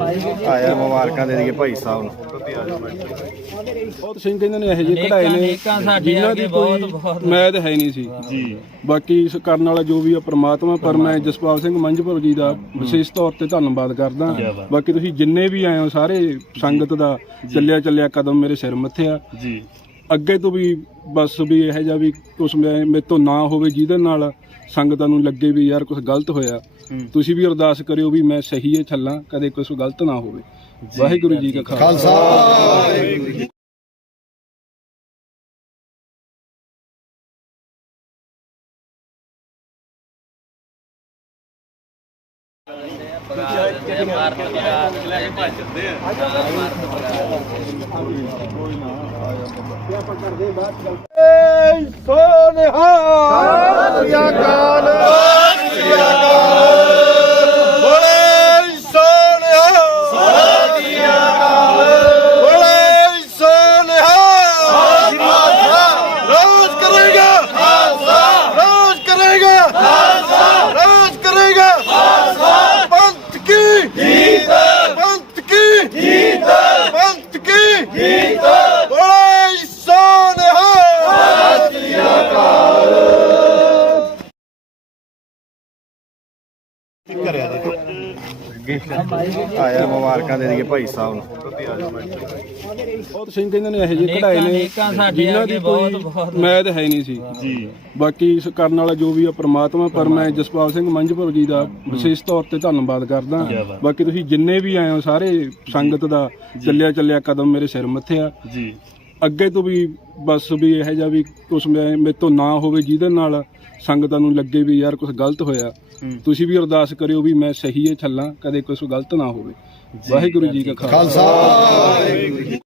ਆਇਆ ਮੁਬਾਰਕਾਂ ਦੇ ਦਈਏ ਭਾਈ ਸਾਹਿਬ ਨੂੰ। ਬਹੁਤ ਸਿੰਘ ਇਹਨਾਂ ਨੇ ਇਹੋ ਜਿਹੇ ਕਢਾਏ ਨੇ। ਨੇਕਾਂ ਸਾਡੇ ਜਿਨ੍ਹਾਂ ਅੱਗੇ ਦੀ ਬਹੁਤ- ਕੋਈ ਬਹੁਤ- ਮੈਦ ਹੈ ਨਹੀਂ ਸੀ। ਜੀ। ਬਾਕੀ ਇਸ ਕਰਨ ਵਾਲਾ ਜੋ ਵੀ ਆ ਪ੍ਰਮਾਤਮਾ ਪਰ ਮੈਂ ਜਸਪਾਲ ਸਿੰਘ ਮੰਝਪੁਰ ਜੀ ਦਾ ਵਿਸ਼ੇਸ਼ ਤੌਰ ਤੇ ਧੰਨਵਾਦ ਕਰਦਾ। ਬਾਕੀ ਤੁਸੀਂ ਜਿੰਨੇ ਵੀ ਆਏ ਹੋ ਸਾਰੇ ਸੰਗਤ ਦਾ ਚੱਲਿਆ ਚੱਲਿਆ ਕਦਮ ਮੇਰੇ ਸਿਰ ਮੱਥੇ ਆ ਜੀ। ਅੱਗੇ ਤੋਂ ਵੀ ਬਸ ਵੀ ਇਹੋ ਜਿਹਾ ਵੀ ਕੁਛ ਮੈਂ ਮੇਰੇ ਤੋਂ ਨਾ ਹੋਵੇ ਜਿਹਦੇ ਨਾਲ ਸੰਗਤਾਂ ਨੂੰ ਲੱਗੇ ਵੀ ਯਾਰ ਕੁਝ ਗਲਤ ਹੋਇਆ। ਤੁਸੀਂ ਵੀ ਅਰਦਾਸ ਕਰਿਓ ਵੀ ਮੈਂ ਸਹੀ ਹੈ ਚੱਲਾਂ ਕਦੇ ਕੁਝ ਗਲਤ ਨਾ ਹੋਵੇ। ਵਾਹਿਗੁਰੂ ਜੀ ਕਾ ਖਾਲਸਾ। ਰਾਜ ਆਇਆ ਮੁਬਾਰਕਾਂ ਦੇ ਦਈਏ ਭਾਈ ਸਾਹਿਬ ਨੂੰ। ਬਹੁਤ ਸਿੰਘ ਇਹਨਾਂ ਨੇ ਇਹੋ ਜਿਹੇ ਕਢਾਏ ਨੇ ਜਿਨ੍ਹਾਂ ਦੀ ਕੋਈ ਮੈਦ ਹੈ ਨਹੀਂ ਸੀ। ਜੀ। ਬਾਕੀ ਇਸ ਕਰਨ ਵਾਲਾ ਜੋ ਵੀ ਆ ਪ੍ਰਮਾਤਮਾ ਪਰ ਮੈਂ ਜਸਪਾਲ ਸਿੰਘ ਮੰਝਪੁਰ ਜੀ ਦਾ ਵਿਸ਼ੇਸ਼ ਤੌਰ ਤੇ ਧੰਨਵਾਦ ਕਰਦਾ। ਬਾਕੀ ਤੁਸੀਂ ਜਿੰਨੇ ਵੀ ਆਏ ਹੋ ਸਾਰੇ ਸੰਗਤ ਦਾ ਚੱਲਿਆ ਚੱਲਿਆ ਕਦਮ ਮੇਰੇ ਸਿਰ ਮੱਥੇ ਆ। ਜੀ। ਅੱਗੇ ਤੋਂ ਵੀ ਬਸ ਵੀ ਇਹੋ ਜਿਹਾ ਵੀ ਕੁਛ ਮੈਂ ਮੇਰੇ ਤੋਂ ਨਾ ਹੋਵੇ ਜਿਹਦੇ ਨਾਲ ਸੰਗਤਾਂ ਨੂੰ ਲੱਗੇ ਵੀ ਯਾਰ ਕੁਝ ਗਲਤ ਹੋਇਆ। ਤੁਸੀਂ ਵੀ ਅਰਦਾਸ ਕਰਿਓ ਵੀ ਮੈਂ ਸਹੀ ਹੈ ਚੱਲਾਂ ਕਦੇ ਕੁਝ ਗਲਤ ਨਾ ਹੋਵੇ। ਵਾਹਿਗੁਰੂ ਜੀ ਕਾ ਖਾਲਸਾ।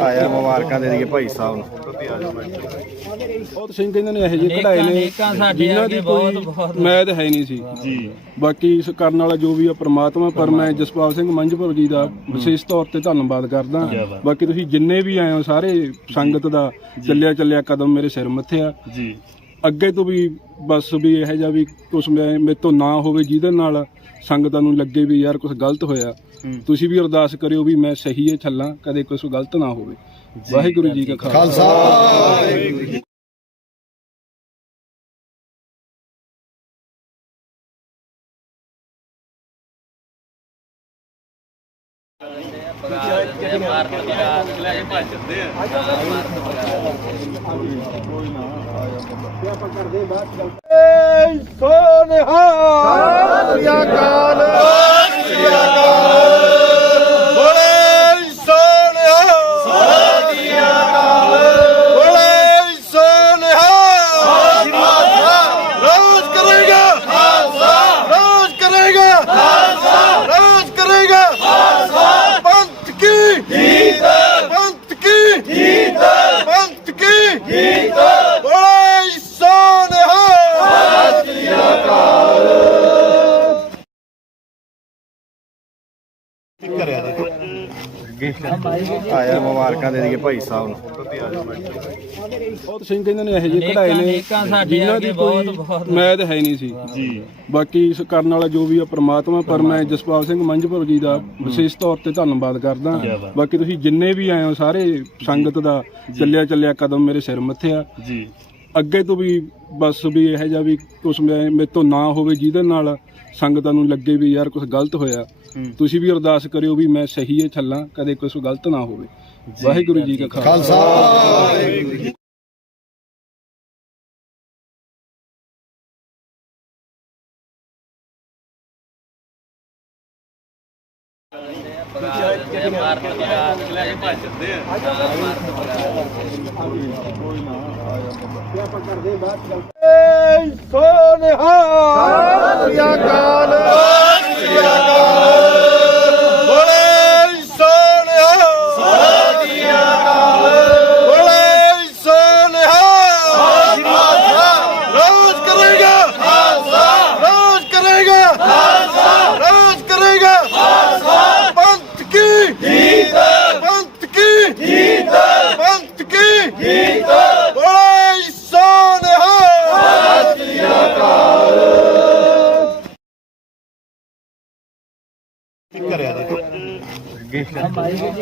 ਆਇਆ ਮੁਬਾਰਕਾਂ ਦੇ ਦਈਏ ਭਾਈ ਸਾਹਿਬ ਨੂੰ। ਬਹੁਤ ਸਿੰਘ ਇਹਨਾਂ ਨੇ ਇਹੋ ਜਿਹੇ ਕਢਾਏ ਨੇ ਨੇਕਾਂ ਸਾਡੇ ਜਿਨ੍ਹਾਂ ਦੀ ਅੱਗੇ ਕੋਈ ਬਹੁਤ- ਬਹੁਤ- ਮੈਦ ਹੈ ਨਹੀਂ ਸੀ। ਜੀ। ਬਾਕੀ ਇਸ ਕਰਨ ਵਾਲਾ ਜੋ ਵੀ ਆ ਪ੍ਰਮਾਤਮਾ ਪਰ ਮੈਂ ਜਸਪਾਲ ਸਿੰਘ ਮੰਝਪੁਰ ਜੀ ਦਾ ਵਿਸ਼ੇਸ਼ ਤੌਰ ਤੇ ਧੰਨਵਾਦ ਕਰਦਾ। ਬਾਕੀ ਤੁਸੀਂ ਜਿੰਨੇ ਵੀ ਆਏ ਹੋ ਸਾਰੇ ਸੰਗਤ ਦਾ ਚੱਲਿਆ ਚੱਲਿਆ ਕਦਮ ਮੇਰੇ ਸਿਰ ਮੱਥੇ ਆ। ਜੀ। ਅੱਗੇ ਤੋਂ ਵੀ ਬਸ ਵੀ ਇਹੋ ਜਿਹਾ ਵੀ ਕੁਛ ਮੈਂ ਮੇਰੇ ਤੋਂ ਨਾ ਹੋਵੇ ਜਿਹਦੇ ਨਾਲ ਸੰਗਤਾਂ ਨੂੰ ਲੱਗੇ ਵੀ ਯਾਰ ਕੁਝ ਗਲਤ ਹੋਇਆ। ਤੁਸੀਂ ਵੀ ਅਰਦਾਸ ਕਰਿਓ ਵੀ ਮੈਂ ਸਹੀ ਹੈ ਚੱਲਾਂ ਕਦੇ ਕੁਝ ਗਲਤ ਨਾ ਹੋਵੇ। ਵਾਹਿਗੁਰੂ ਜੀ ਕਾ ਖਾਲਸਾ। ਸੋਨਹਾ ਸਤਿ ਅਕਾਲ। ਸਤਿ ਅਕਾਲ। ਮੁਬਾਰਕਾਂ ਦੇ ਦਈਏ ਭਾਈ ਸਾਹਿਬ ਨੂੰ। ਬਹੁਤ ਸਿੰਘ ਇਹਨਾਂ ਨੇ ਇਹੋ ਜਿਹੇ ਕਢਾਏ ਨੇ ਜਿਨ੍ਹਾਂ ਦੀ ਕੋਈ ਬਹੁਤ- ਬਹੁਤ- ਮੈਦ ਹੈ ਨਹੀਂ ਸੀ। ਜੀ। ਬਾਕੀ ਇਸ ਕਰਨ ਵਾਲਾ ਜੋ ਵੀ ਆ ਪ੍ਰਮਾਤਮਾ ਪਰ ਮੈਂ ਜਸਪਾਲ ਸਿੰਘ ਮੰਝਪੁਰ ਜੀ ਦਾ ਵਿਸ਼ੇਸ਼ ਤੌਰ ਤੇ ਧੰਨਵਾਦ ਕਰਦਾ। ਬਾਕੀ ਤੁਸੀਂ ਜਿੰਨੇ ਵੀ ਆਏ ਹੋ ਸਾਰੇ ਸੰਗਤ ਦਾ ਚੱਲਿਆ ਚੱਲਿਆ ਕਦਮ ਮੇਰੇ ਸਿਰ ਮੱਥੇ ਆ ਜੀ। ਅੱਗੇ ਤੋਂ ਵੀ ਬਸ ਵੀ ਇਹੋ ਜਿਹਾ ਵੀ ਕੁਛ ਮੈਂ ਮੇਰੇ ਤੋਂ ਨਾ ਹੋਵੇ ਜਿਹਦੇ ਨਾਲ ਸੰਗਤਾਂ ਨੂੰ ਲੱਗੇ ਵੀ ਯਾਰ ਕੁਝ ਗਲਤ ਹੋਇਆ। ਤੁਸੀਂ ਵੀ ਅਰਦਾਸ ਕਰਿਓ ਵੀ ਮੈਂ ਸਹੀ ਹੈ ਚੱਲਾਂ ਕਦੇ ਕੁਝ ਗਲਤ ਨਾ ਹੋਵੇ। ਵਾਹਿਗੁਰੂ ਜੀ ਕਾ ਖਾਲਸਾ। ਸੋਨਿਹਾ ਸ੍ਰੀ ਅਕਾਲ।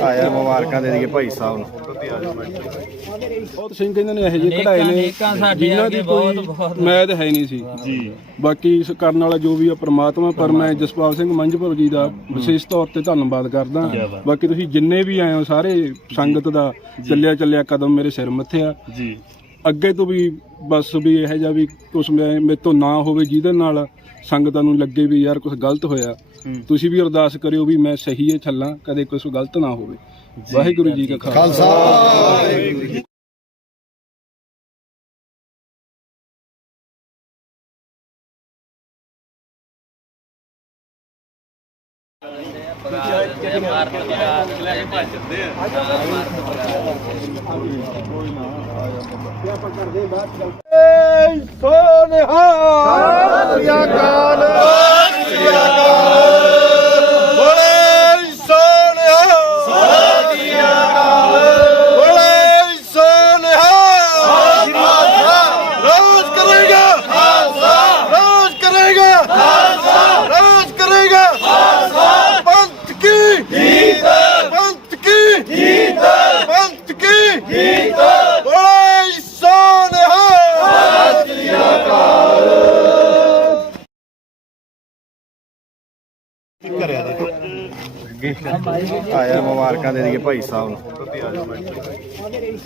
ਆਇਆ ਮੁਬਾਰਕਾਂ ਦੇ ਦਈਏ ਭਾਈ ਸਾਹਿਬ ਨੂੰ। ਬਹੁਤ ਸਿੰਘ ਇਹਨਾਂ ਨੇ ਇਹੋ ਜਿਹੇ ਕਢਾਏ ਨੇ ਜਿਨ੍ਹਾਂ ਦੀ ਕੋਈ ਬਹੁਤ- ਬਹੁਤ- ਮੈਂ ਤਾਂ ਹੈ ਨਹੀਂ ਸੀ। ਜੀ। ਬਾਕੀ ਇਸ ਕਰਨ ਵਾਲਾ ਜੋ ਵੀ ਆ ਪ੍ਰਮਾਤਮਾ ਪਰ ਮੈਂ ਜਸਪਾਲ ਸਿੰਘ ਮੰਝਪੁਰ ਜੀ ਦਾ ਵਿਸ਼ੇਸ਼ ਤੌਰ ਤੇ ਧੰਨਵਾਦ ਕਰਦਾ। ਬਾਕੀ ਤੁਸੀਂ ਜਿੰਨੇ ਵੀ ਆਏ ਹੋ ਸਾਰੇ ਸੰਗਤ ਦਾ ਚੱਲਿਆ ਚੱਲਿਆ ਕਦਮ ਮੇਰੇ ਸਿਰ ਮੱਥੇ ਆ ਜੀ। ਅੱਗੇ ਤੋਂ ਵੀ ਬਸ ਵੀ ਇਹੋ ਜਿਹਾ ਵੀ ਕੁਛ ਮੈਂ ਮੇਰੇ ਤੋਂ ਨਾ ਹੋਵੇ ਜਿਹਦੇ ਨਾਲ ਸੰਗਤਾਂ ਨੂੰ ਲੱਗੇ ਵੀ ਯਾਰ ਕੁਝ ਗਲਤ ਹੋਇਆ। ਤੁਸੀਂ ਵੀ ਅਰਦਾਸ ਕਰਿਓ ਵੀ ਮੈਂ ਸਹੀ ਹੈ ਚੱਲਾਂ ਕਦੇ ਕੁਝ ਗਲਤ ਨਾ ਹੋਵੇ। ਵਾਹਿਗੁਰੂ ਜੀ ਕਾ ਖਾਲਸਾ। ਸੋਨਿਹਾ ਸ੍ਰੀ ਅਕਾਲ। ਸ੍ਰੀ ਅਕਾਲ ਬੋਲੇ ਸੋਨਿਹਾ ਸ੍ਰੀ ਅਕਾਲ ਬੋਲੇ ਸੋਨਿਹਾ ਰਾਜ ਕਰੇਗਾ ਖਾਲਸਾ ਰਾਜ ਕਰੇਗਾ ਖਾਲਸਾ ਰਾਜ ਕਰੇਗਾ ਖਾਲਸਾ ਪੰਥ ਕੀ ਜੀਤ ਪੰਥ ਕੀ ਜੀਤ ਪੰਥ ਕੀ ਜੀਤ ਬੋਲੇ ਸੋਨਿਹਾ ਆਇਆ ਮੁਬਾਰਕਾਂ ਦੇ ਦਈਏ ਭਾਈ ਸਾਹਿਬ ਨੂੰ।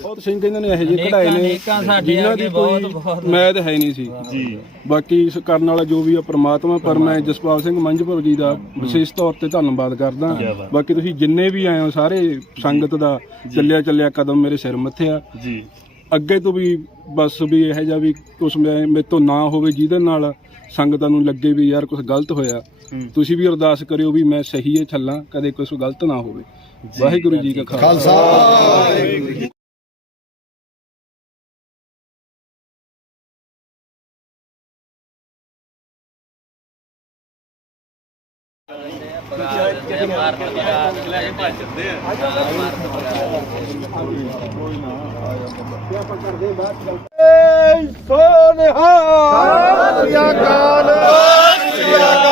ਬਹੁਤ ਸਿੰਘ ਇਹਨਾਂ ਨੇ ਇਹੋ ਜਿਹੇ ਕਢਾਏ ਨੇ। ਜਿਨ੍ਹਾਂ ਦੀ ਕੋਈ ਬਹੁਤ- ਬਹੁਤ- ਮੈਂ ਤਾਂ ਹੈ ਨਹੀਂ ਸੀ। ਜੀ। ਬਾਕੀ ਇਸ ਕਰਨ ਵਾਲਾ ਜੋ ਵੀ ਆ ਪ੍ਰਮਾਤਮਾ ਪਰ ਮੈਂ ਜਸਪਾਲ ਸਿੰਘ ਮੰਝਪੁਰ ਜੀ ਦਾ ਵਿਸ਼ੇਸ਼ ਤੌਰ ਤੇ ਧੰਨਵਾਦ ਕਰਦਾ। ਬਾਕੀ ਤੁਸੀਂ ਜਿੰਨੇ ਵੀ ਆਏ ਹੋ ਸਾਰੇ ਸੰਗਤ ਦਾ ਚੱਲਿਆ ਚੱਲਿਆ ਕਦਮ ਮੇਰੇ ਸਿਰ ਮੱਥੇ ਆ ਜੀ। ਅੱਗੇ ਤੋਂ ਵੀ ਬਸ ਵੀ ਇਹੋ ਜਿਹਾ ਵੀ ਕੁਛ ਮੈਂ ਮੇਰੇ ਤੋਂ ਨਾ ਹੋਵੇ ਜਿਹਦੇ ਨਾਲ ਸੰਗਤਾਂ ਨੂੰ ਲੱਗੇ ਵੀ ਯਾਰ ਕੁਝ ਗਲਤ ਹੋਇਆ। ਤੁਸੀਂ ਵੀ ਅਰਦਾਸ ਕਰਿਓ ਵੀ ਮੈਂ ਸਹੀ ਹੈ ਚੱਲਾਂ ਕਦੇ ਕੁਝ ਗਲਤ ਨਾ ਹੋਵੇ। ਵਾਹਿਗੁਰੂ ਜੀ ਕਾ ਖਾਲਸਾ। ਸੋਨਿਹਾ ਸ੍ਰੀ ਅਕਾਲ। ਸ੍ਰੀ ਅਕਾਲ।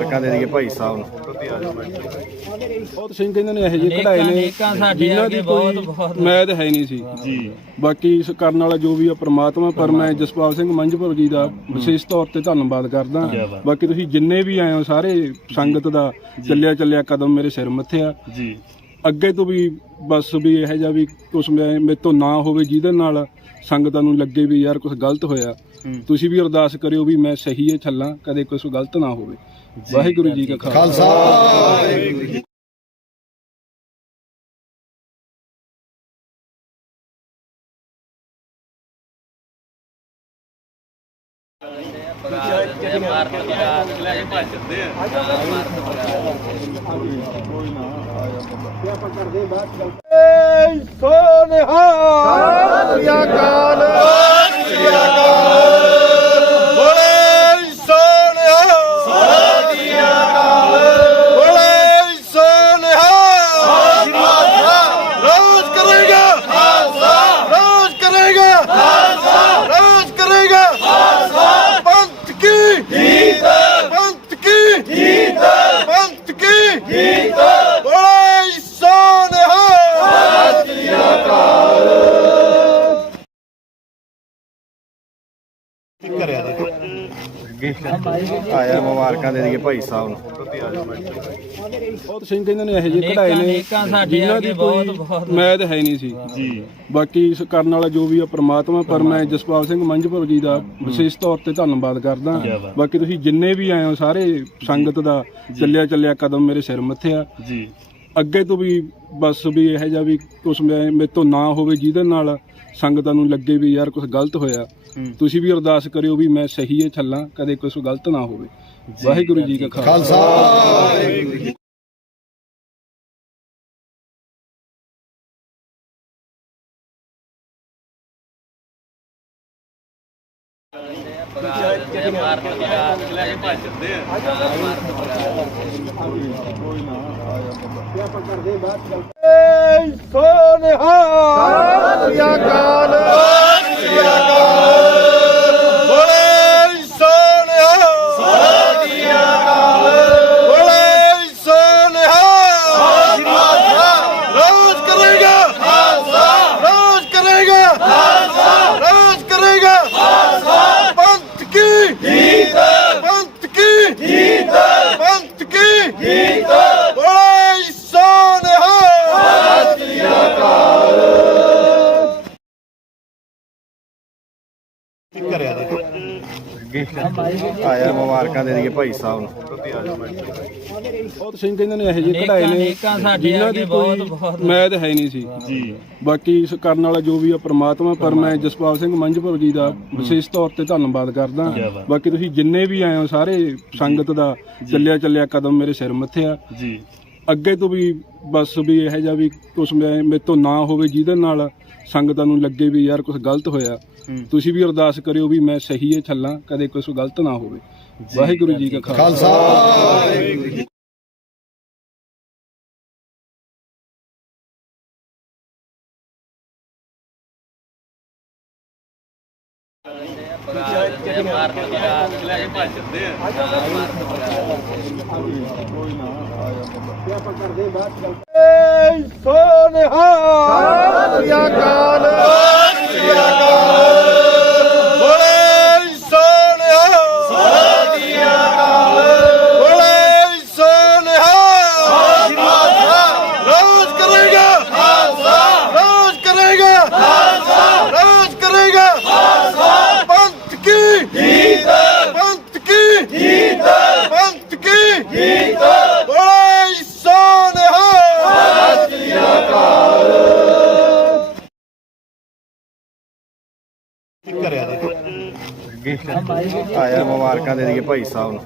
ਮੁਬਾਰਕਾਂ ਦੇ ਦਈਏ ਭਾਈ ਸਾਹਿਬ ਨੂੰ। ਬਹੁਤ ਸਿੰਘ ਇਹਨਾਂ ਨੇ ਇਹੋ ਜਿਹੇ ਕਢਾਏ ਨੇ ਜਿਨ੍ਹਾਂ ਦੀ ਕੋਈ ਬਹੁਤ- ਬਹੁਤ- ਮੈਂ ਤਾਂ ਹੈ ਨਹੀਂ ਸੀ। ਜੀ। ਬਾਕੀ ਇਸ ਕਰਨ ਵਾਲਾ ਜੋ ਵੀ ਆ ਪ੍ਰਮਾਤਮਾ ਪਰ ਮੈਂ ਜਸਪਾਲ ਸਿੰਘ ਮੰਝਪੁਰ ਜੀ ਦਾ ਵਿਸ਼ੇਸ਼ ਤੌਰ ਤੇ ਧੰਨਵਾਦ ਕਰਦਾ। ਬਾਕੀ ਤੁਸੀਂ ਜਿੰਨੇ ਵੀ ਆਏ ਹੋ ਸਾਰੇ ਸੰਗਤ ਦਾ ਚੱਲਿਆ ਚੱਲਿਆ ਕਦਮ ਮੇਰੇ ਸਿਰ ਮੱਥੇ ਆ ਜੀ। ਅੱਗੇ ਤੋਂ ਵੀ ਬਸ ਵੀ ਇਹੋ ਜਿਹਾ ਵੀ ਮੈਂ ਮੇਰੇ ਤੋਂ ਨਾ ਹੋਵੇ ਜਿਹਦੇ ਨਾਲ ਸੰਗਤਾਂ ਨੂੰ ਲੱਗੇ ਵੀ ਯਾਰ ਕੁਝ ਗਲਤ ਹੋਇਆ। ਤੁਸੀਂ ਵੀ ਅਰਦਾਸ ਕਰਿਓ ਵੀ ਮੈਂ ਸਹੀ ਹੈ ਚੱਲਾਂ ਕਦੇ ਕੁਝ ਗਲਤ ਨਾ ਹੋਵੇ। ਵਾਹਿਗੁਰੂ ਜੀ ਕਾ ਖਾਲਸਾ ਏ ਸੋਨਿਹਾ ਸਾਰਿਆ ਕਾਲ ਸਾਰਿਆ ਆਇਆ ਮੁਬਾਰਕਾਂ ਦੇ ਦਈਏ ਭਾਈ ਸਾਹਿਬ ਨੂੰ। ਬਹੁਤ ਸਿੰਘ ਇਹਨਾਂ ਨੇ ਇਹੋ ਜਿਹੇ ਕਢਾਏ ਨੇ। ਜਿਨ੍ਹਾਂ ਦੀ ਕੋਈ ਬਹੁਤ- ਮੈਦ ਹੈ ਨਹੀਂ ਸੀ। ਜੀ। ਬਾਕੀ ਇਸ ਕਰਨ ਵਾਲਾ ਜੋ ਵੀ ਆ ਪ੍ਰਮਾਤਮਾ ਪਰ ਮੈਂ ਜਸਪਾਲ ਸਿੰਘ ਮੰਝਪੁਰ ਜੀ ਦਾ ਵਿਸ਼ੇਸ਼ ਤੌਰ ਤੇ ਧੰਨਵਾਦ ਕਰਦਾ। ਬਾਕੀ ਤੁਸੀਂ ਜਿੰਨੇ ਵੀ ਆਏ ਹੋ ਸਾਰੇ ਸੰਗਤ ਦਾ ਚੱਲਿਆ ਚੱਲਿਆ ਕਦਮ ਮੇਰੇ ਸਿਰ ਮੱਥੇ ਆ ਜੀ। ਅੱਗੇ ਤੋਂ ਵੀ ਬਸ ਵੀ ਇਹੋ ਜਿਹਾ ਵੀ ਕੁਛ ਮੈਂ ਮੇਰੇ ਤੋਂ ਨਾ ਹੋਵੇ ਜਿਹਦੇ ਨਾਲ ਸੰਗਤਾਂ ਨੂੰ ਲੱਗੇ ਵੀ ਯਾਰ ਕੁਝ ਗਲਤ ਹੋਇਆ। ਤੁਸੀਂ ਵੀ ਅਰਦਾਸ ਕਰਿਓ ਵੀ ਮੈਂ ਸਹੀ ਹੈ ਚੱਲਾਂ ਕਦੇ ਕੁਝ ਗਲਤ ਨਾ ਹੋਵੇ। ਵਾਹਿਗੁਰੂ ਜੀ ਕਾ ਖਾਲਸਾ। ਏ ਸੋਨਿਹਾ ਸਾਰਿਆ ਕਾਲ ਸਾਰਿਆ ਕਾਲ ਬੋਲੇ ਮੁਬਾਰਕਾਂ ਦੇ ਦਈਏ ਭਾਈ ਸਾਹਿਬ ਨੂੰ। ਬਹੁਤ ਸਿੰਘ ਇਹਨਾਂ ਨੇ ਇਹੋ ਜਿਹੇ ਕਢਾਏ ਨੇ। ਨੇਕਾਂ ਸਾਡੇ ਜਿਨ੍ਹਾਂ ਦੀ ਅੱਗੇ ਕੋਈ ਬਹੁਤ- ਬਹੁਤ- ਮੈਦ ਹੈ ਨਹੀਂ ਸੀ। ਜੀ। ਬਾਕੀ ਇਸ ਕਰਨ ਵਾਲਾ ਜੋ ਵੀ ਆ ਪ੍ਰਮਾਤਮਾ ਪਰ ਮੈਂ ਜਸਪਾਲ ਸਿੰਘ ਮੰਝਪੁਰ ਜੀ ਦਾ ਵਿਸ਼ੇਸ਼ ਤੌਰ ਤੇ ਧੰਨਵਾਦ ਕਰਦਾ। ਬਾਕੀ ਤੁਸੀਂ ਜਿੰਨੇ ਵੀ ਆਏ ਹੋ ਸਾਰੇ ਸੰਗਤ ਦਾ ਚੱਲਿਆ ਚੱਲਿਆ ਕਦਮ ਮੇਰੇ ਸਿਰ ਮੱਥੇ ਆ ਜੀ। ਅੱਗੇ ਤੋਂ ਵੀ ਬਸ ਵੀ ਇਹੋ ਜਿਹਾ ਵੀ ਕੁਛ ਮੈਂ ਮੇਰੇ ਤੋਂ ਨਾ ਹੋਵੇ ਜਿਹਦੇ ਨਾਲ ਸੰਗਤਾਂ ਨੂੰ ਲੱਗੇ ਵੀ ਯਾਰ ਕੁਝ ਗਲਤ ਹੋਇਆ। ਤੁਸੀਂ ਵੀ ਅਰਦਾਸ ਕਰਿਓ ਵੀ ਮੈਂ ਸਹੀ ਹੈ ਚੱਲਾਂ ਕਦੇ ਕੁਝ ਗਲਤ ਨਾ ਹੋਵੇ। ਵਾਹਿਗੁਰੂ ਜੀ ਕਾ ਖਾਲਸਾ। ਏ ਸੋਨਿਹਾ ਸਾਰਿਆ ਕਾਲ ਆਇਆ ਮੁਬਾਰਕਾਂ ਦੇ ਦਈਏ ਭਾਈ ਸਾਹਿਬ ਨੂੰ।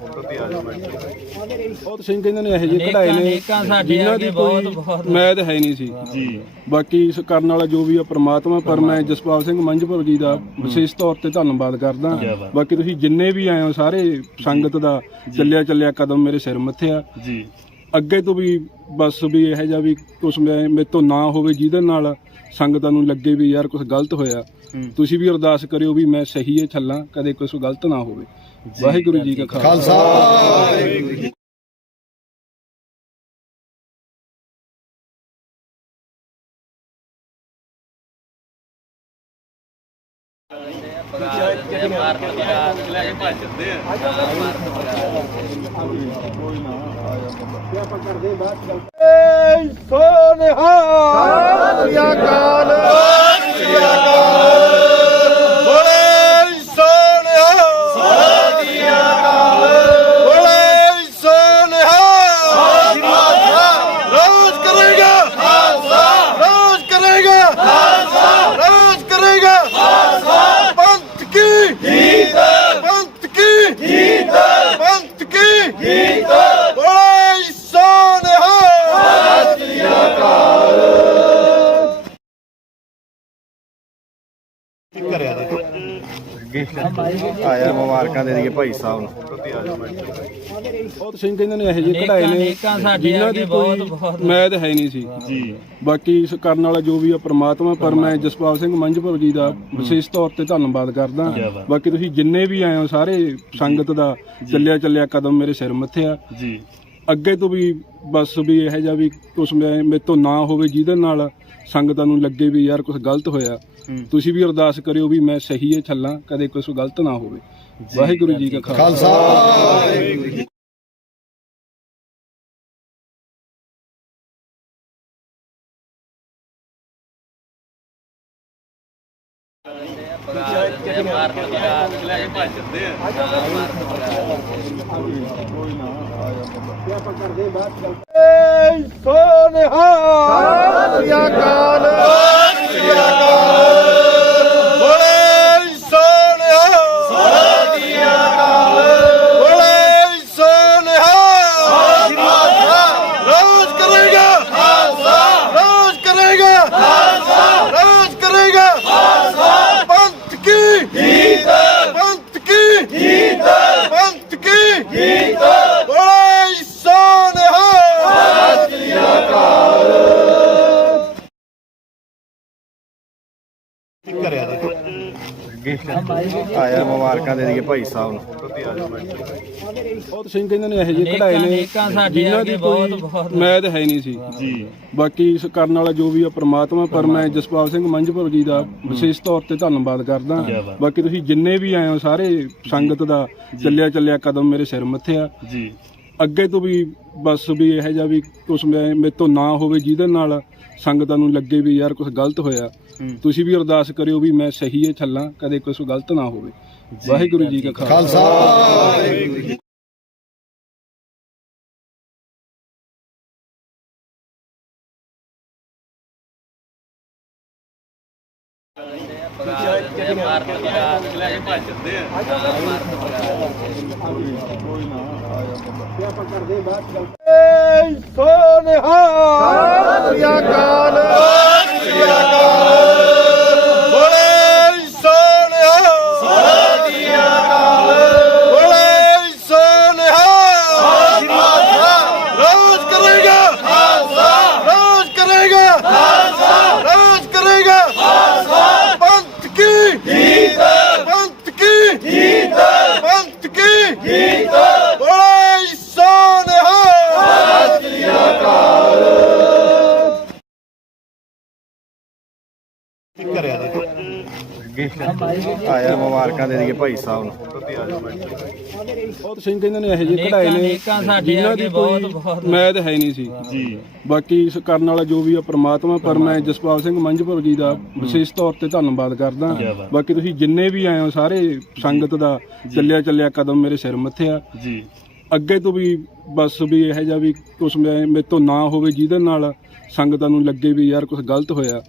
ਬਹੁਤ ਸਿੰਘ ਇਹਨਾਂ ਨੇ ਇਹੋ ਜਿਹੇ ਕਢਾਏ ਨੇ। ਜਿਨ੍ਹਾਂ ਦੀ ਕੋਈ ਬਹੁਤ- ਬਹੁਤ- ਮੈਦ ਹੈ ਨਹੀਂ ਸੀ। ਜੀ। ਬਾਕੀ ਇਸ ਕਰਨ ਵਾਲਾ ਜੋ ਵੀ ਆ ਪ੍ਰਮਾਤਮਾ ਪਰ ਮੈਂ ਜਸਪਾਲ ਸਿੰਘ ਮੰਝਪੁਰ ਜੀ ਦਾ ਵਿਸ਼ੇਸ਼ ਤੌਰ ਤੇ ਧੰਨਵਾਦ ਕਰਦਾ। ਬਾਕੀ ਤੁਸੀਂ ਜਿੰਨੇ ਵੀ ਆਏ ਹੋ ਸਾਰੇ ਸੰਗਤ ਦਾ ਚੱਲਿਆ ਚੱਲਿਆ ਕਦਮ ਮੇਰੇ ਸਿਰ ਮੱਥੇ ਆ ਜੀ। ਅੱਗੇ ਤੋਂ ਵੀ ਬਸ ਵੀ ਇਹੋ ਜਿਹਾ ਵੀ ਕੁਛ ਮੈਂ ਮੇਰੇ ਤੋਂ ਨਾ ਹੋਵੇ ਜਿਹਦੇ ਨਾਲ ਸੰਗਤਾਂ ਨੂੰ ਲੱਗੇ ਵੀ ਯਾਰ ਕੁਝ ਗਲਤ ਹੋਇਆ। ਤੁਸੀਂ ਵੀ ਅਰਦਾਸ ਕਰਿਓ ਵੀ ਮੈਂ ਸਹੀ ਹੈ ਚੱਲਾਂ ਕਦੇ ਕੁਝ ਗਲਤ ਨਾ ਹੋਵੇ। ਵਾਹਿਗੁਰੂ ਜੀ ਕਾ ਖਾਲਸਾ। ਏ ਸੋਨਿਹਾ ਸਾਰਿਆ ਕਾਲ ਸਾਰਿਆ ਆਇਆ ਮੁਬਾਰਕਾਂ ਦੇ ਦਈਏ ਭਾਈ ਸਾਹਿਬ ਨੂੰ। ਬਹੁਤ ਸਿੰਘ ਇਹਨਾਂ ਨੇ ਇਹੋ ਜਿਹੇ ਕਢਾਏ ਨੇ। ਨੇਕਾਂ ਸਾਡੇ ਜਿਨ੍ਹਾਂ ਦੀ ਅੱਗੇ ਬਹੁਤ- ਬਹੁਤ- ਮੈਦ ਹੈ ਨਹੀਂ ਸੀ। ਜੀ। ਬਾਕੀ ਇਸ ਕਰਨ ਵਾਲਾ ਜੋ ਵੀ ਆ ਪ੍ਰਮਾਤਮਾ ਪਰ ਮੈਂ ਜਸਪਾਲ ਸਿੰਘ ਮੰਝਪੁਰ ਜੀ ਦਾ ਵਿਸ਼ੇਸ਼ ਤੌਰ ਤੇ ਧੰਨਵਾਦ ਕਰਦਾ। ਬਾਕੀ ਤੁਸੀਂ ਜਿੰਨੇ ਵੀ ਆਏ ਹੋ ਸਾਰੇ ਸੰਗਤ ਦਾ ਚੱਲਿਆ ਚੱਲਿਆ ਕਦਮ ਮੇਰੇ ਸਿਰ ਮੱਥੇ ਆ। ਜੀ। ਅੱਗੇ ਤੋਂ ਵੀ ਬਸ ਵੀ ਇਹੋ ਜਿਹਾ ਵੀ ਕੁਛ ਮੈਂ ਮੇਰੇ ਤੋਂ ਨਾ ਹੋਵੇ ਜਿਹਦੇ ਨਾਲ ਸੰਗਤਾਂ ਨੂੰ ਲੱਗੇ ਵੀ ਯਾਰ ਕੁਝ ਗਲਤ ਹੋਇਆ। ਤੁਸੀਂ ਵੀ ਅਰਦਾਸ ਕਰਿਓ ਵੀ ਮੈਂ ਸਹੀ ਹੈ ਚੱਲਾਂ ਕਦੇ ਕੁਝ ਗਲਤ ਨਾ ਹੋਵੇ। ਵਾਹਿਗੁਰੂ ਜੀ ਕਾ ਖਾਲਸਾ। ਏ ਸੋਨਿਹਾ ਸਤਿ ਸ੍ਰੀ ਅਕਾਲ। ਮੁਬਾਰਕਾਂ ਦੇ ਦਈਏ ਭਾਈ ਸਾਹਿਬ ਨੂੰ। ਬਹੁਤ ਸਿੰਘ ਇਹਨਾਂ ਨੇ ਇਹੋ ਜਿਹੇ ਕਢਾਏ ਨੇ। ਜਿਨ੍ਹਾਂ ਦੀ ਕੋਈ ਬਹੁਤ- ਬਹੁਤ- ਮੈਦ ਹੈ ਨਹੀਂ ਸੀ। ਜੀ। ਬਾਕੀ ਇਸ ਕਰਨ ਵਾਲਾ ਜੋ ਵੀ ਆ ਪ੍ਰਮਾਤਮਾ ਪਰ ਮੈਂ ਜਸਪਾਲ ਸਿੰਘ ਮੰਝਪੁਰ ਜੀ ਦਾ ਵਿਸ਼ੇਸ਼ ਤੌਰ ਤੇ ਧੰਨਵਾਦ ਕਰਦਾ। ਬਾਕੀ ਤੁਸੀਂ ਜਿੰਨੇ ਵੀ ਆਏ ਹੋ ਸਾਰੇ ਸੰਗਤ ਦਾ ਚੱਲਿਆ ਚੱਲਿਆ ਕਦਮ ਮੇਰੇ ਸਿਰ ਮੱਥੇ ਆ ਜੀ। ਅੱਗੇ ਤੋਂ ਵੀ ਬਸ ਵੀ ਇਹੋ ਜਿਹਾ ਵੀ ਕੁਛ ਮੈਂ ਮੇਰੇ ਤੋਂ ਨਾ ਹੋਵੇ ਜਿਹਦੇ ਨਾਲ ਸੰਗਤਾਂ ਨੂੰ ਲੱਗੇ ਵੀ ਯਾਰ ਕੁਝ ਗਲਤ ਹੋਇਆ। ਤੁਸੀਂ ਵੀ ਅਰਦਾਸ ਕਰਿਓ ਵੀ ਮੈਂ ਸਹੀ ਹੈ ਚੱਲਾਂ ਕਦੇ ਕੁਝ ਗਲਤ ਨਾ ਹੋਵੇ। ਵਾਹਿਗੁਰੂ ਜੀ ਕਾ ਖਾਲਸਾ ਏ ਸੋਨਿਹਾ ਸਤਿ ਸ੍ਰੀ ਅਕਾਲ ਆਇਆ ਮੁਬਾਰਕਾਂ ਦੇ ਦਈਏ ਭਾਈ ਸਾਹਿਬ ਨੂੰ। ਬਹੁਤ ਸਿੰਘ ਇਹਨਾਂ ਨੇ ਇਹੋ ਜਿਹੇ ਕਢਾਏ ਨੇ। ਜਿਨ੍ਹਾਂ ਦੀ ਕੋਈ ਮੈਦ ਹੈ ਨਹੀਂ ਸੀ। ਜੀ। ਬਾਕੀ ਇਸ ਕਰਨ ਵਾਲਾ ਜੋ ਵੀ ਆ ਪ੍ਰਮਾਤਮਾ ਪਰ ਮੈਂ ਜਸਪਾਲ ਸਿੰਘ ਮੰਝਪੁਰ ਜੀ ਦਾ ਵਿਸ਼ੇਸ਼ ਤੌਰ ਤੇ ਧੰਨਵਾਦ ਕਰਦਾ। ਬਾਕੀ ਤੁਸੀਂ ਜਿੰਨੇ ਵੀ ਆਏ ਹੋ ਸਾਰੇ ਸੰਗਤ ਦਾ ਚੱਲਿਆ ਚੱਲਿਆ ਕਦਮ ਮੇਰੇ ਸਿਰ ਮੱਥੇ ਆ ਜੀ। ਅੱਗੇ ਤੋਂ ਵੀ ਬਸ ਵੀ ਇਹੋ ਜਿਹਾ ਵੀ ਕੁਛ ਮੈਂ ਮੇਰੇ ਤੋਂ ਨਾ ਹੋਵੇ ਜਿਹਦੇ ਨਾਲ ਸੰਗਤਾਂ ਨੂੰ ਲੱਗੇ ਵੀ ਯਾਰ ਕੁਝ ਗਲਤ ਹੋਇਆ।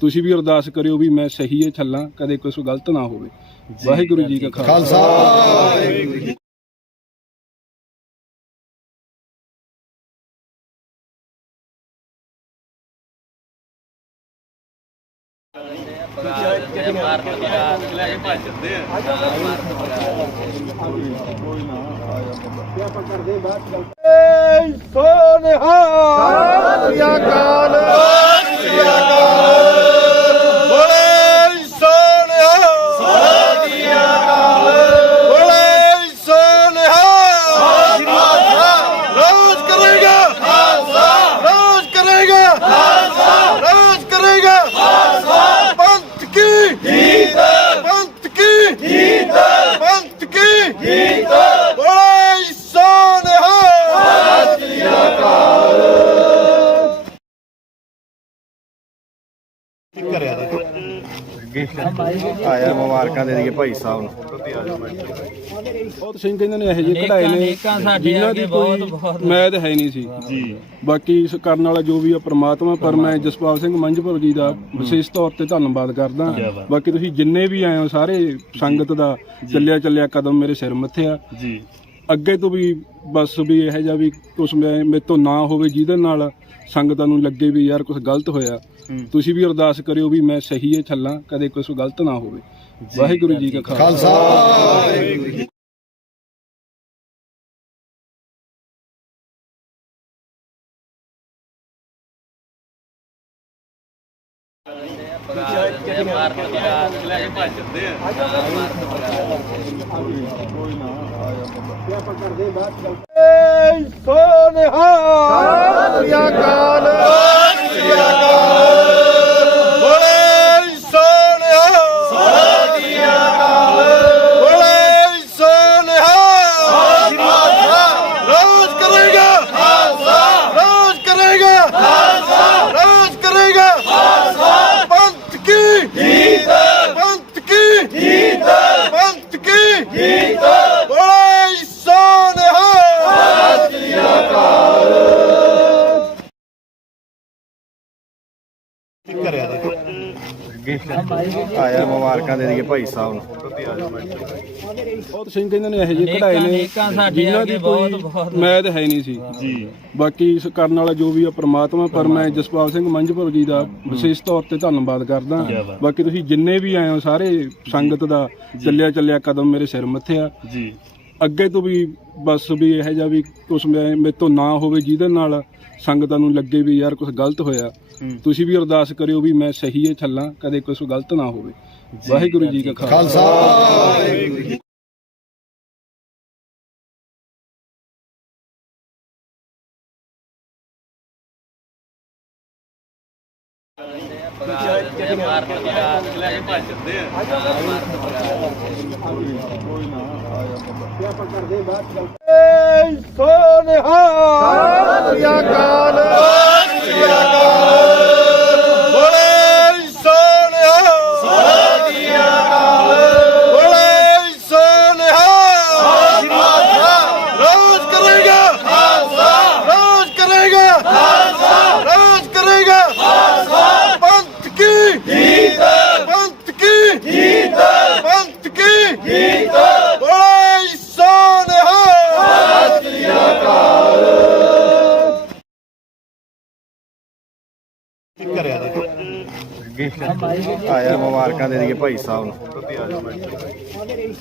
ਤੁਸੀਂ ਵੀ ਅਰਦਾਸ ਕਰਿਓ ਵੀ ਮੈਂ ਸਹੀ ਹੈ ਚੱਲਾਂ ਕਦੇ ਕੁਝ ਗਲਤ ਨਾ ਹੋਵੇ। ਵਾਹਿਗੁਰੂ ਜੀ ਕਾ ਖਾਲਸਾ। ਏ ਸੋਨਿਹਾ ਸਤਿ ਸ੍ਰੀ ਅਕਾਲ। ਮੁਬਾਰਕਾਂ ਦੇ ਦਈਏ ਭਾਈ ਸਾਹਿਬ ਨੂੰ। ਬਹੁਤ ਸਿੰਘ ਇਹਨਾਂ ਨੇ ਇਹੋ ਜਿਹੇ ਕਢਾਏ ਨੇ। ਜਿਨ੍ਹਾਂ ਦੀ ਕੋਈ ਮੈਦ ਹੈ ਨਹੀਂ ਸੀ। ਜੀ। ਬਾਕੀ ਇਸ ਕਰਨ ਵਾਲਾ ਜੋ ਵੀ ਆ ਪ੍ਰਮਾਤਮਾ ਪਰ ਮੈਂ ਜਸਪਾਲ ਸਿੰਘ ਮੰਝਪੁਰ ਜੀ ਦਾ ਵਿਸ਼ੇਸ਼ ਤੌਰ ਤੇ ਧੰਨਵਾਦ ਕਰਦਾ। ਬਾਕੀ ਤੁਸੀਂ ਜਿੰਨੇ ਵੀ ਆਏ ਹੋ ਸਾਰੇ ਸੰਗਤ ਦਾ ਚੱਲਿਆ ਚੱਲਿਆ ਕਦਮ ਮੇਰੇ ਸਿਰ ਮੱਥੇ ਆ ਜੀ। ਅੱਗੇ ਤੋਂ ਵੀ ਬਸ ਵੀ ਇਹੋ ਜਿਹਾ ਵੀ ਕੁਛ ਮੈਂ ਮੇਰੇ ਤੋਂ ਨਾ ਹੋਵੇ ਜਿਹਦੇ ਨਾਲ ਸੰਗਤਾਂ ਨੂੰ ਲੱਗੇ ਵੀ ਯਾਰ ਕੁਝ ਗਲਤ ਹੋਇਆ। ਤੁਸੀਂ ਵੀ ਅਰਦਾਸ ਕਰਿਓ ਵੀ ਮੈਂ ਸਹੀ ਹੈ ਚੱਲਾਂ ਕਦੇ ਕੁਝ ਗਲਤ ਨਾ ਹੋਵੇ। ਵਾਹਿਗੁਰੂ ਜੀ ਕਾ ਖਾਲਸਾ। ਸੋਨਿਹਾ ਸ੍ਰੀ ਅਕਾਲ। ਸ੍ਰੀ ਅਕਾਲ। ਆਇਆ ਮੁਬਾਰਕਾਂ ਦੇ ਦਈਏ ਭਾਈ ਸਾਹਿਬ ਨੂੰ। ਬਹੁਤ ਸਿੰਘ ਇਹਨਾਂ ਨੇ ਇਹੋ ਜਿਹੇ ਕਢਾਏ ਨੇ ਜਿਨ੍ਹਾਂ ਦੀ ਕੋਈ ਬਹੁਤ- ਬਹੁਤ- ਮੈਦ ਹੈ ਨਹੀਂ ਸੀ। ਜੀ। ਬਾਕੀ ਇਸ ਕਰਨ ਵਾਲਾ ਜੋ ਵੀ ਆ ਪ੍ਰਮਾਤਮਾ ਪਰ ਮੈਂ ਜਸਪਾਲ ਸਿੰਘ ਮੰਝਪੁਰ ਜੀ ਦਾ ਵਿਸ਼ੇਸ਼ ਤੌਰ ਤੇ ਧੰਨਵਾਦ ਕਰਦਾ। ਬਾਕੀ ਤੁਸੀਂ ਜਿੰਨੇ ਵੀ ਆਏ ਹੋ ਸਾਰੇ ਸੰਗਤ ਦਾ ਚੱਲਿਆ ਚੱਲਿਆ ਕਦਮ ਮੇਰੇ ਸਿਰ ਮੱਥੇ ਆ ਜੀ। ਅੱਗੇ ਤੋਂ ਵੀ ਬਸ ਵੀ ਇਹੋ ਜਿਹਾ ਵੀ ਕੁਛ ਮੈਂ ਮੇਰੇ ਤੋਂ ਨਾ ਹੋਵੇ ਜਿਹਦੇ ਨਾਲ ਸੰਗਤਾਂ ਨੂੰ ਲੱਗੇ ਵੀ ਯਾਰ ਕੁਝ ਗਲਤ ਹੋਇਆ। ਤੁਸੀਂ ਵੀ ਅਰਦਾਸ ਕਰਿਓ ਵੀ ਮੈਂ ਸਹੀ ਹੈ ਚੱਲਾਂ ਕਦੇ ਕੁਝ ਗਲਤ ਨਾ ਹੋਵੇ। ਵਾਹਿਗੁਰੂ ਜੀ ਕਾ ਖਾਲਸਾ। ਸੋਨਿਹਾ ਸ੍ਰੀ ਅਕਾਲ। ਸ੍ਰੀ ਅਕਾਲ। ਮੁਬਾਰਕਾਂ ਦੇ ਦਈਏ ਭਾਈ ਸਾਹਿਬ ਨੂੰ।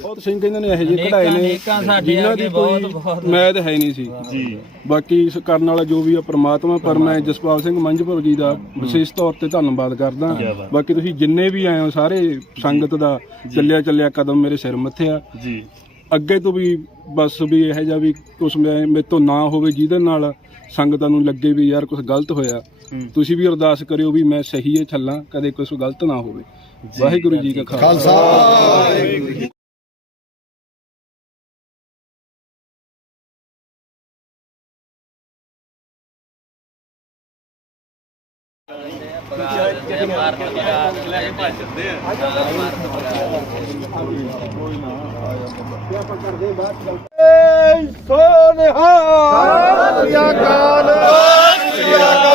ਬਹੁਤ ਸਿੰਘ ਇਹਨਾਂ ਨੇ ਇਹੋ ਜਿਹੇ ਕਢਾਏ ਨੇ ਨੇਕਾਂ ਜਿਨ੍ਹਾਂ ਦੀ ਕੋਈ ਬਹੁਤ- ਬਹੁਤ- ਮੈਦ ਹੈ ਨਹੀਂ ਸੀ। ਜੀ। ਬਾਕੀ ਇਸ ਕਰਨ ਵਾਲਾ ਜੋ ਵੀ ਆ ਪ੍ਰਮਾਤਮਾ ਪਰ ਮੈਂ ਜਸਪਾਲ ਸਿੰਘ ਮੰਝਪੁਰ ਜੀ ਦਾ ਵਿਸ਼ੇਸ਼ ਤੌਰ ਤੇ ਧੰਨਵਾਦ ਕਰਦਾ। ਬਾਕੀ ਤੁਸੀਂ ਜਿੰਨੇ ਵੀ ਆਏ ਹੋ ਸਾਰੇ ਸੰਗਤ ਦਾ ਚੱਲਿਆ ਚੱਲਿਆ ਕਦਮ ਮੇਰੇ ਸਿਰ ਮੱਥੇ ਆ ਜੀ। ਅੱਗੇ ਤੋਂ ਵੀ ਬਸ ਵੀ ਇਹੋ ਜਿਹਾ ਵੀ ਕੁਛ ਮੈਂ ਮੇਰੇ ਤੋਂ ਨਾ ਹੋਵੇ ਜਿਹਦੇ ਨਾਲ ਸੰਗਤਾਂ ਨੂੰ ਲੱਗੇ ਵੀ ਯਾਰ ਕੁਝ ਗਲਤ ਹੋਇਆ। ਤੁਸੀਂ ਵੀ ਅਰਦਾਸ ਕਰਿਓ ਵੀ ਮੈਂ ਸਹੀ ਹੈ ਚੱਲਾਂ ਕਦੇ ਕੁਝ ਗਲਤ ਨਾ ਹੋਵੇ। ਵਾਹਿਗੁਰੂ ਜੀ ਕਾ ਖਾਲਸਾ ਸੋਨਿਹਾ ਸ੍ਰੀ ਅਕਾਲ ਸ੍ਰੀ ਅਕਾਲ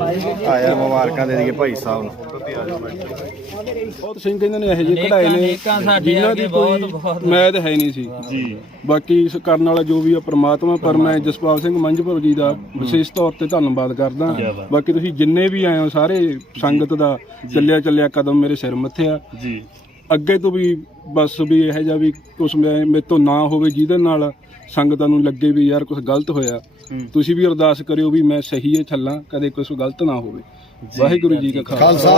ਆਇਆ ਮੁਬਾਰਕਾਂ ਦੇ ਦਈਏ ਭਾਈ ਸਾਹਿਬ ਨੂੰ। ਬਹੁਤ ਸਿੰਘ ਇਹਨਾਂ ਨੇ ਇਹੋ ਜਿਹੇ ਕਢਾਏ ਨੇ। ਜਿਨ੍ਹਾਂ ਦੀ ਕੋਈ ਬਹੁਤ- ਬਹੁਤ- ਮੈਦ ਹੈ ਨਹੀਂ ਸੀ। ਜੀ। ਬਾਕੀ ਇਸ ਕਰਨ ਵਾਲਾ ਜੋ ਵੀ ਆ ਪ੍ਰਮਾਤਮਾ ਪਰ ਮੈਂ ਜਸਪਾਲ ਸਿੰਘ ਮੰਝਪੁਰ ਜੀ ਦਾ ਵਿਸ਼ੇਸ਼ ਤੌਰ ਤੇ ਧੰਨਵਾਦ ਕਰਦਾ। ਬਾਕੀ ਤੁਸੀਂ ਜਿੰਨੇ ਵੀ ਆਏ ਹੋ ਸਾਰੇ ਸੰਗਤ ਦਾ ਚੱਲਿਆ ਚੱਲਿਆ ਕਦਮ ਮੇਰੇ ਸਿਰ ਮੱਥੇ ਆ ਜੀ। ਅੱਗੇ ਤੋਂ ਵੀ ਬਸ ਵੀ ਇਹੋ ਜਿਹਾ ਵੀ ਕੁਛ ਮੈਂ ਮੇਰੇ ਤੋਂ ਨਾ ਹੋਵੇ ਜਿਹਦੇ ਨਾਲ ਸੰਗਤਾਂ ਨੂੰ ਲੱਗੇ ਵੀ ਯਾਰ ਕੁਝ ਗਲਤ ਹੋਇਆ। ਤੁਸੀਂ ਵੀ ਅਰਦਾਸ ਕਰਿਓ ਵੀ ਮੈਂ ਸਹੀ ਹੈ ਚੱਲਾਂ ਕਦੇ ਕੁਝ ਗਲਤ ਨਾ ਹੋਵੇ। ਵਾਹਿਗੁਰੂ ਜੀ ਕਾ ਖਾਲਸਾ।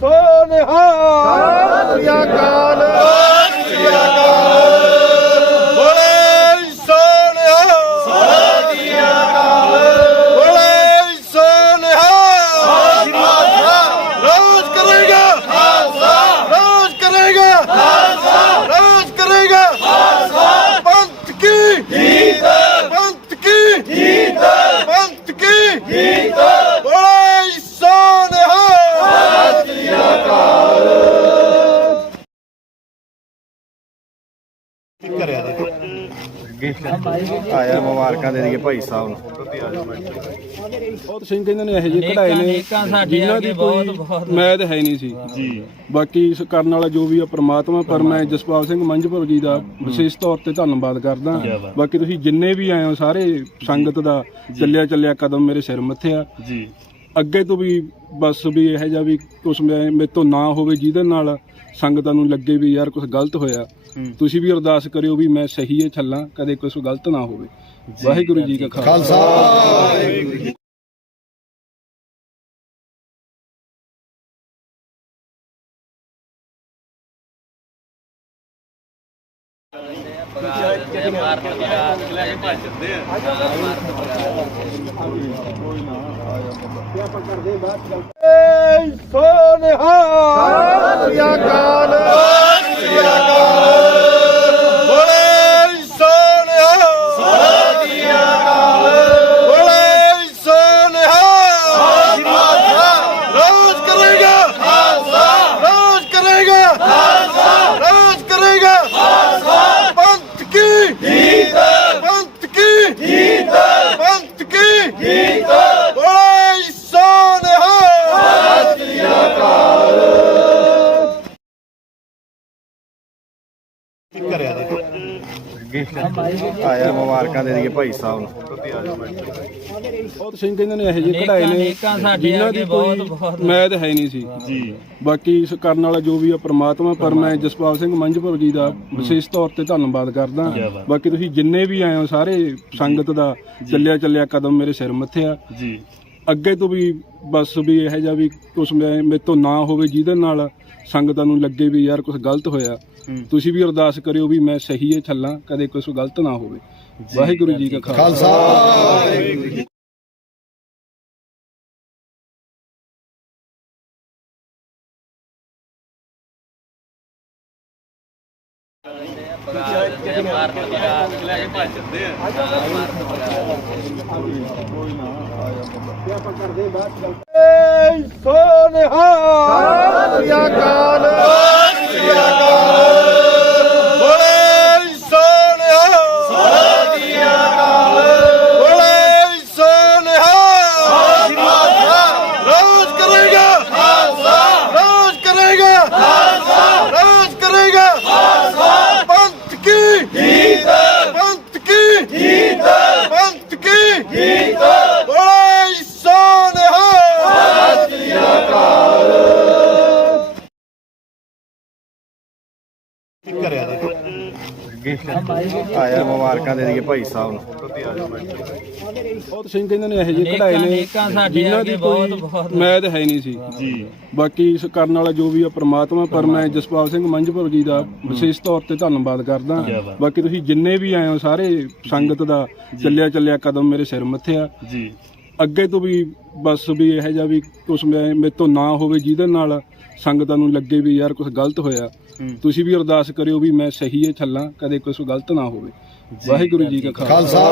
ਸੋਨਿਹਾ ਅਕਾਲ ਸ੍ਰੀ ਅਕਾਲ। ਸੋਨਿਹਾ ਸ੍ਰੀ ਅਕਾਲ। ਆਇਆ ਮੁਬਾਰਕਾਂ ਦੇ ਦਈਏ ਭਾਈ ਸਾਹਿਬ ਨੂੰ। ਬਹੁਤ ਸਿੰਘ ਇਹਨਾਂ ਨੇ ਇਹੋ ਜਿਹੇ ਕਢਾਏ ਨੇ ਜਿਨ੍ਹਾਂ ਦੀ ਕੋਈ ਬਹੁਤ- ਮੈਦ ਹੈ ਨਹੀਂ ਸੀ। ਜੀ। ਬਾਕੀ ਇਸ ਕਰਨ ਵਾਲਾ ਜੋ ਵੀ ਆ ਪ੍ਰਮਾਤਮਾ ਪਰ ਮੈਂ ਜਸਪਾਲ ਸਿੰਘ ਮੰਝਪੁਰ ਜੀ ਦਾ ਵਿਸ਼ੇਸ਼ ਤੌਰ ਤੇ ਧੰਨਵਾਦ ਕਰਦਾ। ਬਾਕੀ ਤੁਸੀਂ ਜਿੰਨੇ ਵੀ ਆਏ ਹੋ ਸਾਰੇ ਸੰਗਤ ਦਾ ਚੱਲਿਆ ਚੱਲਿਆ ਕਦਮ ਮੇਰੇ ਸਿਰ ਮੱਥੇ ਆ ਜੀ। ਅੱਗੇ ਤੋਂ ਵੀ ਬਸ ਵੀ ਇਹੋ ਜਿਹਾ ਵੀ ਕੁਛ ਮੈਂ ਮੇਰੇ ਤੋਂ ਨਾ ਹੋਵੇ ਜਿਹਦੇ ਨਾਲ ਸੰਗਤਾਂ ਨੂੰ ਲੱਗੇ ਵੀ ਯਾਰ ਕੁਝ ਗਲਤ ਹੋਇਆ। ਤੁਸੀਂ ਵੀ ਅਰਦਾਸ ਕਰਿਓ ਵੀ ਮੈਂ ਸਹੀ ਇਹ ਚੱਲਾਂ ਕਦੇ ਕੁਝ ਗਲਤ ਨਾ ਹੋਵੇ। ਵਾਹਿਗੁਰੂ ਜੀ ਕਾ ਖਾਲਸਾ। ਏ ਸੋਨਿਹਾ ਸਤਿ ਸ੍ਰੀ ਅਕਾਲ। ਸਤਿ ਸ੍ਰੀ ਅਕਾਲ ਬੋਲੇ ਸੋਨਿਹਾ ਸਤਿ ਸ੍ਰੀ ਅਕਾਲ ਬੋਲੇ ਸੋਨਿਹਾ ਰਾਜ ਕਰੇਗਾ ਖਾਲਸਾ ਰਾਜ ਕਰੇਗਾ ਖਾਲਸਾ ਰਾਜ ਕਰੇਗਾ ਖਾਲਸਾ ਪੰਥ ਕੀ ਜੀਤ ਪੰਥ ਕੀ ਜੀਤ ਪੰਥ ਕੀ ਜੀਤ ਬੋਲੇ ਸੋਨਿਹਾ ਆਇਆ ਮੁਬਾਰਕਾਂ ਦੇ ਦਈਏ ਭਾਈ ਸਾਹਿਬ ਨੂੰ। ਬਹੁਤ ਸਿੰਘ ਇਹਨਾਂ ਨੇ ਇਹੋ ਜਿਹੇ ਕਢਾਏ ਨੇ ਨੇਕਾਂ ਸਾਡੇ ਜਿਨ੍ਹਾਂ ਦੀ ਅੱਗੇ ਬਹੁਤ- ਕੋਈ ਬਹੁਤ- ਮੈਦ ਹੈ ਨਹੀਂ ਸੀ। ਜੀ। ਬਾਕੀ ਇਸ ਕਰਨ ਵਾਲਾ ਜੋ ਵੀ ਆ ਪ੍ਰਮਾਤਮਾ ਪਰ ਮੈਂ ਜਸਪਾਲ ਸਿੰਘ ਮੰਝਪੁਰ ਜੀ ਦਾ ਵਿਸ਼ੇਸ਼ ਤੌਰ ਤੇ ਧੰਨਵਾਦ ਕਰਦਾ। ਬਾਕੀ ਤੁਸੀਂ ਜਿੰਨੇ ਵੀ ਆਏ ਹੋ ਸਾਰੇ ਸੰਗਤ ਦਾ ਚੱਲਿਆ ਚੱਲਿਆ ਕਦਮ ਮੇਰੇ ਸਿਰ ਮੱਥੇ ਆ ਜੀ। ਅੱਗੇ ਤੋਂ ਵੀ ਬਸ ਵੀ ਇਹੋ ਜਿਹਾ ਵੀ ਕੁਛ ਮੈਂ ਮੇਰੇ ਤੋਂ ਨਾ ਹੋਵੇ ਜਿਹਦੇ ਨਾਲ ਸੰਗਤਾਂ ਨੂੰ ਲੱਗੇ ਵੀ ਯਾਰ ਕੁਝ ਗਲਤ ਹੋਇਆ। ਤੁਸੀਂ ਵੀ ਅਰਦਾਸ ਕਰਿਓ ਵੀ ਮੈਂ ਸਹੀ ਇਹ ਚੱਲਾਂ ਕਦੇ ਕੁਝ ਗਲਤ ਨਾ ਹੋਵੇ। ਵਾਹਿਗੁਰੂ ਜੀ ਕਾ ਖਾਲਸਾ। ਏ ਸੋਨਿਹਾ ਸਤਿ ਸ੍ਰੀ ਅਕਾਲ। ਆਇਆ ਮੁਬਾਰਕਾਂ ਦੇ ਦਈਏ ਭਾਈ ਸਾਹਿਬ ਨੂੰ। ਬਹੁਤ ਸਿੰਘ ਇਹਨਾਂ ਨੇ ਇਹੋ ਜਿਹੇ ਕਢਾਏ ਨੇ ਨੇਕਾਂ ਸਾਡੇ ਜਿਨ੍ਹਾਂ ਦੀ ਅੱਗੇ ਕੋਈ ਬਹੁਤ- ਬਹੁਤ- ਮੈਦ ਹੈ ਨਹੀਂ ਸੀ। ਜੀ। ਬਾਕੀ ਇਸ ਕਰਨ ਵਾਲਾ ਜੋ ਵੀ ਆ ਪ੍ਰਮਾਤਮਾ ਪਰ ਮੈਂ ਜਸਪਾਲ ਸਿੰਘ ਮੰਝਪੁਰ ਜੀ ਦਾ ਵਿਸ਼ੇਸ਼ ਤੌਰ ਤੇ ਧੰਨਵਾਦ ਕਰਦਾ। ਬਾਕੀ ਤੁਸੀਂ ਜਿੰਨੇ ਵੀ ਆਏ ਹੋ ਸਾਰੇ ਸੰਗਤ ਦਾ ਚੱਲਿਆ ਚੱਲਿਆ ਕਦਮ ਮੇਰੇ ਸਿਰ ਮੱਥੇ ਆ ਜੀ। ਅੱਗੇ ਤੋਂ ਵੀ ਬਸ ਵੀ ਇਹੋ ਜਿਹਾ ਵੀ ਕੁਛ ਮੈਂ ਮੇਰੇ ਤੋਂ ਨਾ ਹੋਵੇ ਜਿਹਦੇ ਨਾਲ ਸੰਗਤਾਂ ਨੂੰ ਲੱਗੇ ਵੀ ਯਾਰ ਕੁਝ ਗਲਤ ਹੋਇਆ। ਤੁਸੀਂ ਵੀ ਅਰਦਾਸ ਕਰਿਓ ਵੀ ਮੈਂ ਸਹੀ ਇਹ ਚੱਲਾਂ ਕਦੇ ਕੁਝ ਗਲਤ ਨਾ ਹੋਵੇ। ਵਾਹਿਗੁਰੂ ਜੀ ਕਾ ਖਾਲਸਾ।